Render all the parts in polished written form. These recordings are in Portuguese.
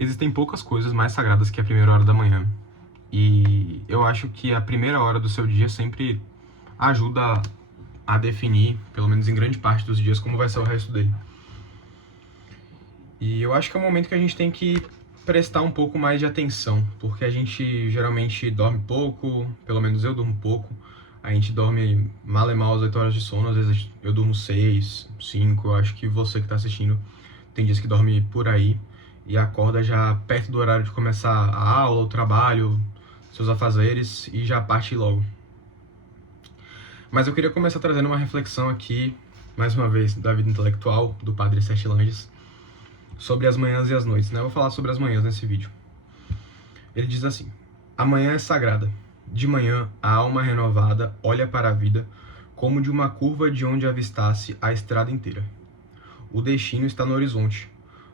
Existem poucas coisas mais sagradas que a primeira hora da manhã. E eu acho que a primeira hora do seu dia sempre ajuda a definir, pelo menos em grande parte dos dias, como vai ser o resto dele. E eu acho que é um momento que a gente tem que prestar um pouco mais de atenção, porque a gente geralmente dorme pouco, pelo menos eu durmo pouco. A gente dorme mal e mal as 8 horas de sono, às vezes eu durmo 6, 5, eu acho que você que tá assistindo tem dias que dorme por aí e acorda já perto do horário de começar a aula, o trabalho, seus afazeres e já parte logo. Mas eu queria começar trazendo uma reflexão aqui, mais uma vez, da vida intelectual do padre Sete Langes, sobre as manhãs e as noites, né? Eu vou falar sobre as manhãs nesse vídeo. Ele diz assim: a manhã é sagrada. De manhã, a alma renovada olha para a vida como de uma curva de onde avistasse a estrada inteira. O destino está no horizonte.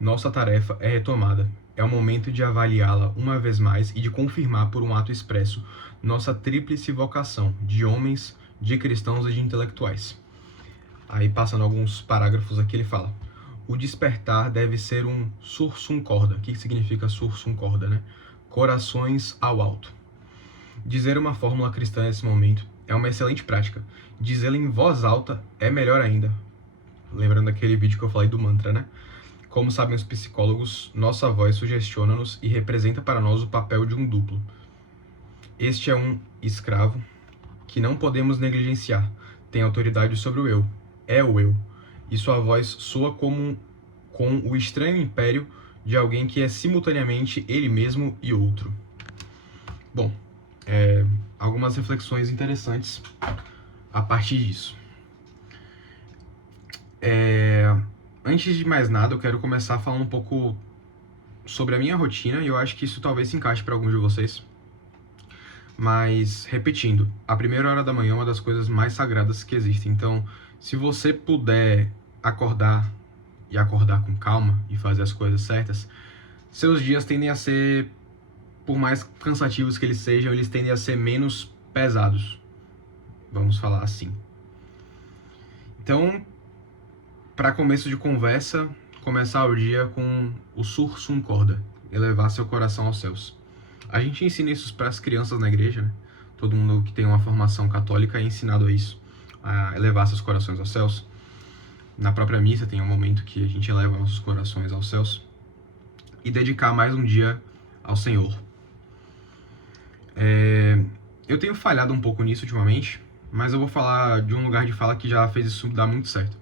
Nossa tarefa é retomada. É o momento de avaliá-la uma vez mais e de confirmar por um ato expresso nossa tríplice vocação de homens, de cristãos e de intelectuais. Aí, passando alguns parágrafos aqui, ele fala: o despertar deve ser um sursum corda. O que significa sursum corda, né? Corações ao alto. Dizer uma fórmula cristã nesse momento é uma excelente prática. Dizê-la em voz alta é melhor ainda. Lembrando aquele vídeo que eu falei do mantra, né? Como sabem os psicólogos, nossa voz sugestiona-nos e representa para nós o papel de um duplo. Este é um escravo que não podemos negligenciar. Tem autoridade sobre o eu. É o eu. E sua voz soa com o estranho império de alguém que é simultaneamente ele mesmo e outro. Bom, algumas reflexões interessantes a partir disso. Antes de mais nada, eu quero começar falando um pouco sobre a minha rotina, e eu acho que isso talvez se encaixe para alguns de vocês. Mas, repetindo, a primeira hora da manhã é uma das coisas mais sagradas que existem. Então, se você puder acordar e acordar com calma e fazer as coisas certas, seus dias tendem a ser, por mais cansativos que eles sejam, eles tendem a ser menos pesados. Vamos falar assim. Então, para começo de conversa, começar o dia com o sursum corda, elevar seu coração aos céus. A gente ensina isso para as crianças na igreja, né? Todo mundo que tem uma formação católica é ensinado a isso, a elevar seus corações aos céus. Na própria missa tem um momento que a gente eleva nossos corações aos céus e dedicar mais um dia ao Senhor. Eu tenho falhado um pouco nisso ultimamente, mas eu vou falar de um lugar de fala que já fez isso dar muito certo.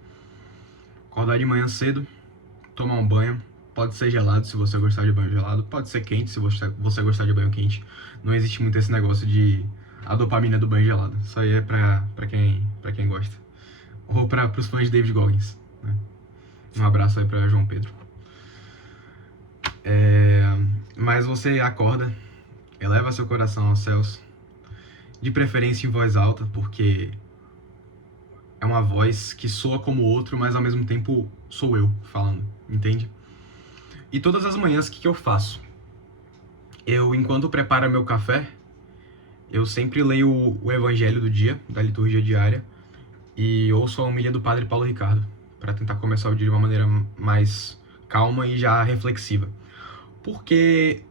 Acordar de manhã cedo, tomar um banho, pode ser gelado se você gostar de banho gelado, pode ser quente se você gostar de banho quente. Não existe muito esse negócio de a dopamina do banho gelado. Isso aí é pra quem gosta. Ou para os fãs de David Goggins, né? Um abraço aí pra João Pedro. Mas você acorda, eleva seu coração aos céus, de preferência em voz alta, porque é uma voz que soa como outro, mas ao mesmo tempo sou eu falando, entende? E todas as manhãs, o que eu faço? Enquanto preparo meu café, eu sempre leio o evangelho do dia, da liturgia diária, e ouço a homilia do padre Paulo Ricardo, para tentar começar o dia de uma maneira mais calma e já reflexiva. Porque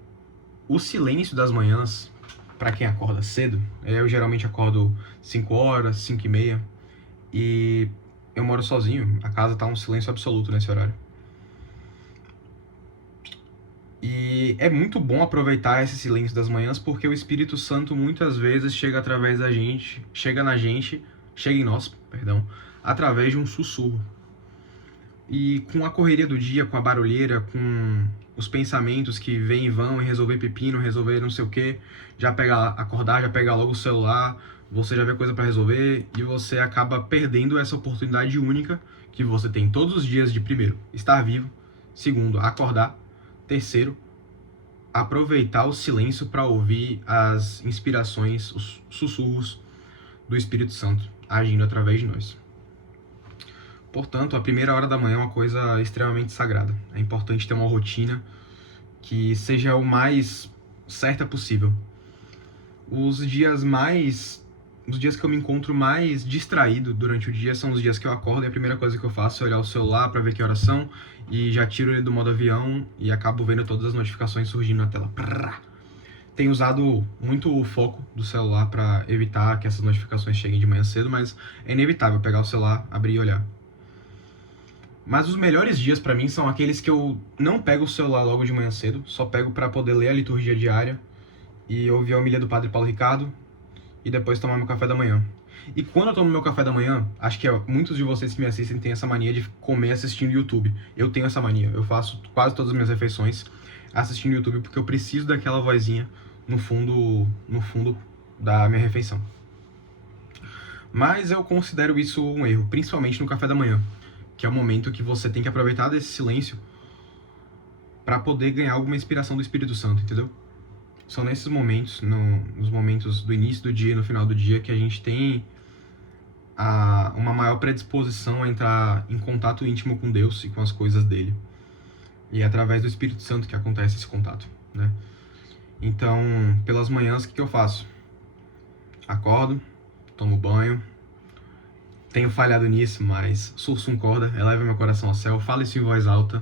o silêncio das manhãs, para quem acorda cedo, eu geralmente acordo 5 horas, 5 e meia, e eu moro sozinho, a casa tá um silêncio absoluto nesse horário. E é muito bom aproveitar esse silêncio das manhãs, porque o Espírito Santo muitas vezes chega através da gente, chega em nós, através de um sussurro. E com a correria do dia, com a barulheira, com os pensamentos que vêm e vão, e resolver pepino, resolver não sei o que, acordar, já pegar logo o celular, você já vê coisa para resolver, e você acaba perdendo essa oportunidade única que você tem todos os dias de, primeiro, estar vivo, segundo, acordar, terceiro, aproveitar o silêncio para ouvir as inspirações, os sussurros do Espírito Santo agindo através de nós. Portanto, a primeira hora da manhã é uma coisa extremamente sagrada. É importante ter uma rotina que seja o mais certa possível. Os dias mais os dias que eu me encontro mais distraído durante o dia são os dias que eu acordo e a primeira coisa que eu faço é olhar o celular pra ver que horas são e já tiro ele do modo avião e acabo vendo todas as notificações surgindo na tela. Prrrá. Tenho usado muito o foco do celular pra evitar que essas notificações cheguem de manhã cedo, mas é inevitável pegar o celular, abrir e olhar. Mas os melhores dias pra mim são aqueles que eu não pego o celular logo de manhã cedo, só pego pra poder ler a liturgia diária e ouvir a homilia do Padre Paulo Ricardo e depois tomar meu café da manhã. E quando eu tomo meu café da manhã, acho que muitos de vocês que me assistem têm essa mania de comer assistindo YouTube. Eu tenho essa mania, eu faço quase todas as minhas refeições assistindo YouTube porque eu preciso daquela vozinha no fundo da minha refeição. Mas eu considero isso um erro, principalmente no café da manhã, que é o momento que você tem que aproveitar desse silêncio para poder ganhar alguma inspiração do Espírito Santo, entendeu? São nesses momentos, nos momentos do início do dia e no final do dia, que a gente tem uma maior predisposição a entrar em contato íntimo com Deus e com as coisas dele. E é através do Espírito Santo que acontece esse contato, né? Então, pelas manhãs, o que eu faço? Acordo, tomo banho, tenho falhado nisso, mas Sursum Corda, eleva meu coração ao céu, fala isso em voz alta,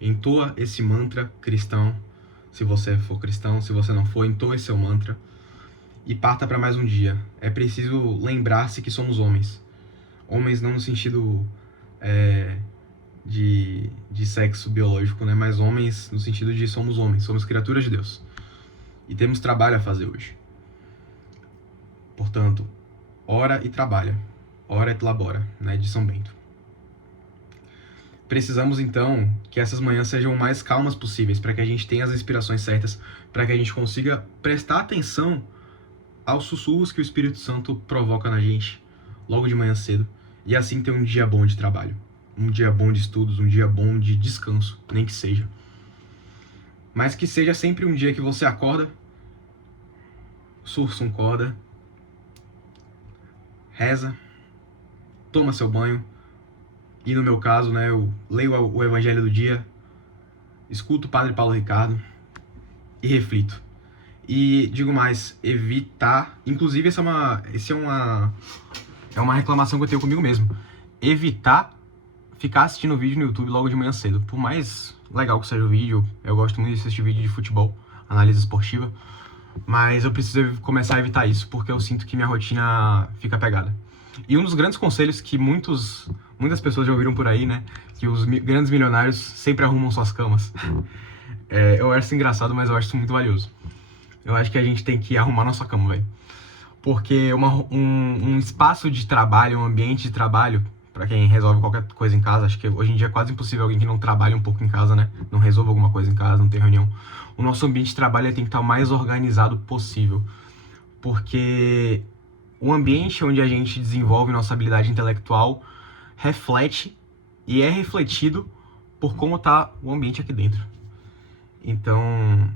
entoa esse mantra cristão, se você for cristão, se você não for, entoa esse seu mantra e parta para mais um dia. É preciso lembrar-se que somos homens. Homens não no sentido de sexo biológico, né? Mas homens no sentido de somos homens, somos criaturas de Deus. E temos trabalho a fazer hoje. Portanto, ora e trabalha. Ora et labora, né? De São Bento. Precisamos, então, que essas manhãs sejam o mais calmas possíveis, para que a gente tenha as inspirações certas, para que a gente consiga prestar atenção aos sussurros que o Espírito Santo provoca na gente, logo de manhã cedo, e assim ter um dia bom de trabalho, um dia bom de estudos, um dia bom de descanso, nem que seja. Mas que seja sempre um dia que você acorda, Sursum Corda, reza, toma seu banho, e no meu caso, né, eu leio o Evangelho do dia, escuto o Padre Paulo Ricardo e reflito. E digo mais, evitar, inclusive essa é uma reclamação que eu tenho comigo mesmo, evitar ficar assistindo vídeo no YouTube logo de manhã cedo. Por mais legal que seja o vídeo, eu gosto muito de assistir vídeo de futebol, análise esportiva, mas eu preciso começar a evitar isso, porque eu sinto que minha rotina fica pegada. E um dos grandes conselhos que muitas pessoas já ouviram por aí, né, que os grandes milionários sempre arrumam suas camas. Eu acho isso engraçado, mas eu acho isso muito valioso. Eu acho que a gente tem que arrumar nossa cama, velho. Porque um espaço de trabalho, um ambiente de trabalho, pra quem resolve qualquer coisa em casa, acho que hoje em dia é quase impossível alguém que não trabalhe um pouco em casa, né, não resolva alguma coisa em casa, não tem reunião. O nosso ambiente de trabalho tem que estar o mais organizado possível. Porque o ambiente onde a gente desenvolve nossa habilidade intelectual reflete e é refletido por como tá o ambiente aqui dentro. Então,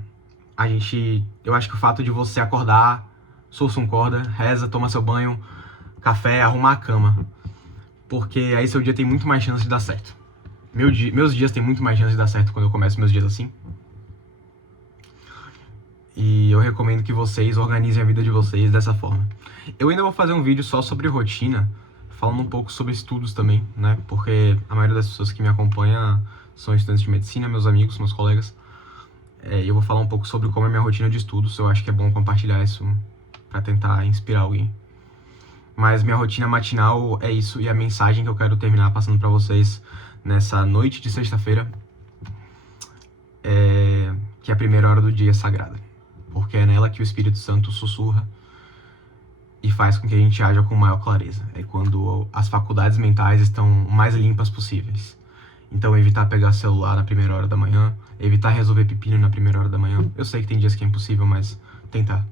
eu acho que o fato de você acordar, Sursum Corda, reza, toma seu banho, café, arrumar a cama, porque aí seu dia tem muito mais chance de dar certo. Meus dias têm muito mais chance de dar certo quando eu começo meus dias assim. E eu recomendo que vocês organizem a vida de vocês dessa forma. Eu ainda vou fazer um vídeo só sobre rotina, falando um pouco sobre estudos também, né? Porque a maioria das pessoas que me acompanha são estudantes de medicina, meus amigos, meus colegas. E eu vou falar um pouco sobre como é a minha rotina de estudos. Eu acho que é bom compartilhar isso para tentar inspirar alguém. Mas minha rotina matinal é isso, e a mensagem que eu quero terminar passando para vocês nessa noite de sexta-feira é que a primeira hora do dia é sagrada. Porque é nela que o Espírito Santo sussurra e faz com que a gente haja com maior clareza. É quando as faculdades mentais estão mais limpas possíveis. Então, evitar pegar celular na primeira hora da manhã, evitar resolver pepino na primeira hora da manhã. Eu sei que tem dias que é impossível, mas tentar.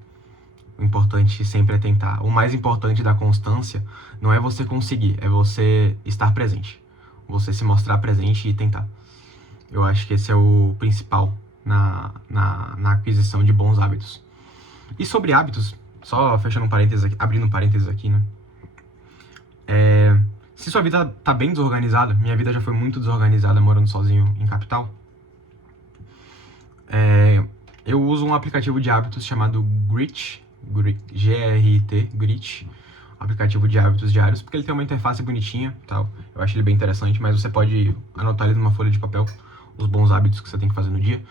O importante sempre é tentar. O mais importante da constância não é você conseguir, é você estar presente. Você se mostrar presente e tentar. Eu acho que esse é o principal na aquisição de bons hábitos. E sobre hábitos, só fechando um parênteses aqui, abrindo um parênteses aqui, né? Se sua vida tá bem desorganizada, minha vida já foi muito desorganizada morando sozinho em capital, eu uso um aplicativo de hábitos chamado Grit, G-R-I-T, Grit, aplicativo de hábitos diários, porque ele tem uma interface bonitinha e tal. Eu acho ele bem interessante, mas você pode anotar ele numa folha de papel, os bons hábitos que você tem que fazer no dia.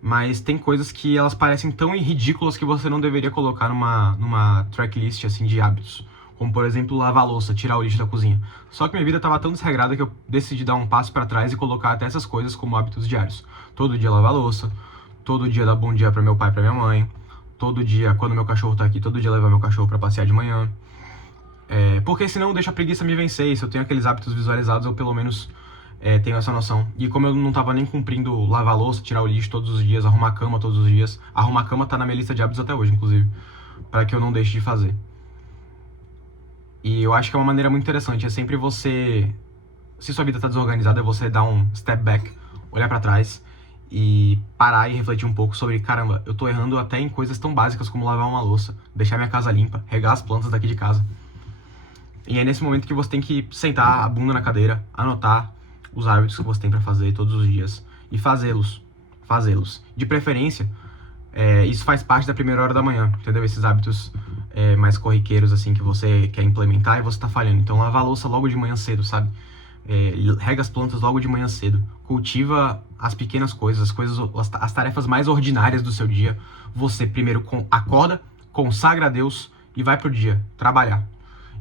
Mas tem coisas que elas parecem tão ridículas que você não deveria colocar numa tracklist assim de hábitos. Como, por exemplo, lavar a louça, tirar o lixo da cozinha. Só que minha vida estava tão desregrada que eu decidi dar um passo para trás e colocar até essas coisas como hábitos diários. Todo dia lavar a louça, todo dia dar bom dia para meu pai e para minha mãe, todo dia, quando meu cachorro tá aqui, todo dia levar meu cachorro para passear de manhã. Porque senão deixa a preguiça me vencer, e se eu tenho aqueles hábitos visualizados, eu pelo menos tenho essa noção. E como eu não tava nem cumprindo lavar a louça, tirar o lixo todos os dias, arrumar a cama todos os dias, arrumar a cama tá na minha lista de hábitos até hoje, inclusive, para que eu não deixe de fazer. E eu acho que é uma maneira muito interessante, é sempre você, se sua vida tá desorganizada, é você dar um step back, olhar para trás e parar e refletir um pouco sobre, caramba, eu tô errando até em coisas tão básicas como lavar uma louça, deixar minha casa limpa, regar as plantas daqui de casa. E é nesse momento que você tem que sentar a bunda na cadeira, anotar os hábitos que você tem para fazer todos os dias e fazê-los. De preferência, isso faz parte da primeira hora da manhã, entendeu? Esses hábitos mais corriqueiros, assim, que você quer implementar e você tá falhando. Então, lavar a louça logo de manhã cedo, sabe? Rega as plantas logo de manhã cedo. Cultiva as pequenas coisas, as tarefas mais ordinárias do seu dia. Você primeiro acorda, consagra a Deus e vai pro dia, trabalhar.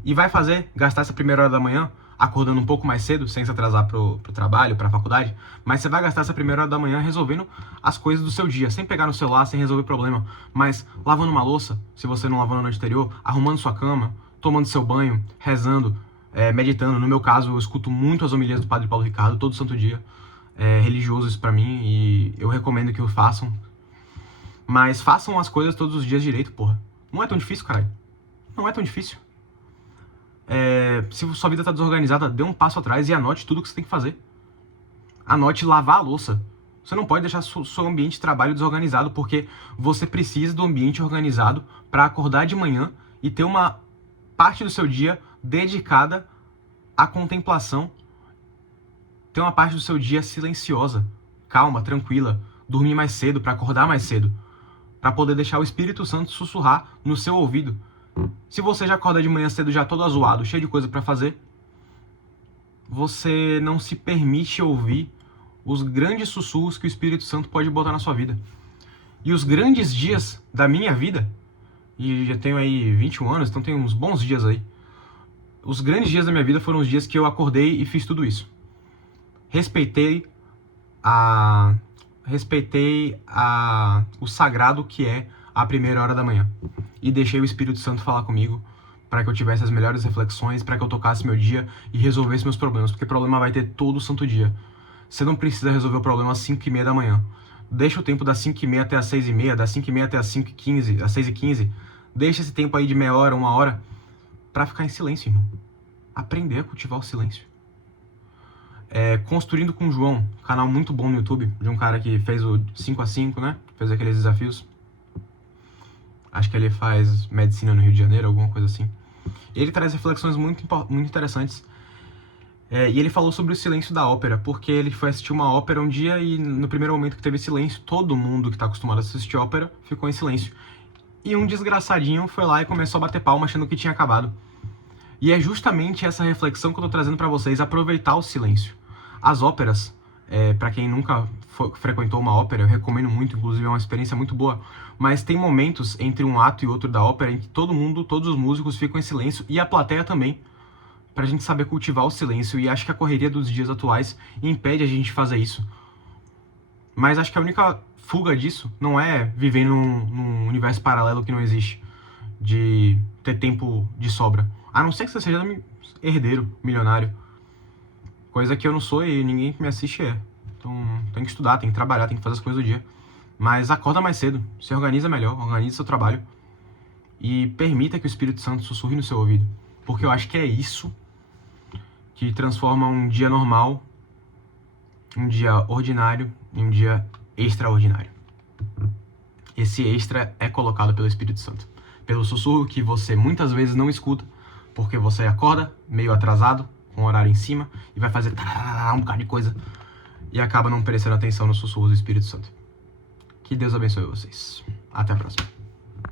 E vai gastar essa primeira hora da manhã acordando um pouco mais cedo, sem se atrasar pro trabalho, pra faculdade, mas você vai gastar essa primeira hora da manhã resolvendo as coisas do seu dia, sem pegar no celular, sem resolver problema, mas lavando uma louça, se você não lavou na noite anterior, arrumando sua cama, tomando seu banho, rezando, meditando. No meu caso, eu escuto muito as homilias do Padre Paulo Ricardo, todo santo dia. É religioso isso pra mim e eu recomendo que o façam. Mas façam as coisas todos os dias direito, porra. Não é tão difícil, caralho. Não é tão difícil. Se sua vida tá desorganizada, dê um passo atrás e anote tudo que você tem que fazer. Anote lavar a louça. Você não pode deixar seu ambiente de trabalho desorganizado, porque você precisa do ambiente organizado para acordar de manhã e ter uma parte do seu dia dedicada à contemplação. Ter uma parte do seu dia silenciosa, calma, tranquila. Dormir mais cedo para acordar mais cedo, para poder deixar o Espírito Santo sussurrar no seu ouvido. Se você já acorda de manhã cedo já todo azoado, cheio de coisa para fazer, você não se permite ouvir os grandes sussurros que o Espírito Santo pode botar na sua vida. E os grandes dias da minha vida, e já tenho aí 21 anos, então tenho uns bons dias aí. Os grandes dias da minha vida foram os dias que eu acordei e fiz tudo isso. Respeitei o sagrado que é a primeira hora da manhã. E deixei o Espírito Santo falar comigo para que eu tivesse as melhores reflexões, para que eu tocasse meu dia e resolvesse meus problemas, porque problema vai ter todo santo dia. Você não precisa resolver o problema às 5h30 da manhã. Deixa o tempo das 5h30 até as 6h30, das 5h30 até as 5h15, às 6h15. Deixa esse tempo aí de meia hora, 1 hora, para ficar em silêncio, irmão. Aprender a cultivar o silêncio. Construindo com o João, canal muito bom no YouTube, de um cara que fez o 5x5, né? Fez aqueles desafios. Acho que ele faz medicina no Rio de Janeiro, alguma coisa assim. Ele traz reflexões muito interessantes. E ele falou sobre o silêncio da ópera, porque ele foi assistir uma ópera um dia e no primeiro momento que teve silêncio, todo mundo que tá acostumado a assistir ópera ficou em silêncio. E um desgraçadinho foi lá e começou a bater palma achando que tinha acabado. E é justamente essa reflexão que eu tô trazendo pra vocês, aproveitar o silêncio. As óperas, pra quem nunca frequentou uma ópera, eu recomendo muito, inclusive é uma experiência muito boa, mas tem momentos entre um ato e outro da ópera em que todos os músicos ficam em silêncio e a plateia também, pra gente saber cultivar o silêncio, e acho que a correria dos dias atuais impede a gente de fazer isso. Mas acho que a única fuga disso não é viver num universo paralelo que não existe, de ter tempo de sobra. A não ser que você seja herdeiro, milionário. Coisa que eu não sou e ninguém que me assiste é. Então tem que estudar, tem que trabalhar, tem que fazer as coisas do dia. Mas acorda mais cedo, se organiza melhor, organiza seu trabalho. E permita que o Espírito Santo sussurre no seu ouvido. Porque eu acho que é isso que transforma um dia normal, um dia ordinário, em um dia extraordinário. Esse extra é colocado pelo Espírito Santo. Pelo sussurro que você muitas vezes não escuta, porque você acorda meio atrasado, com o horário em cima, e vai fazer um bocado de coisa, e acaba não prestando atenção nos sussurros do Espírito Santo. Que Deus abençoe vocês. Até a próxima.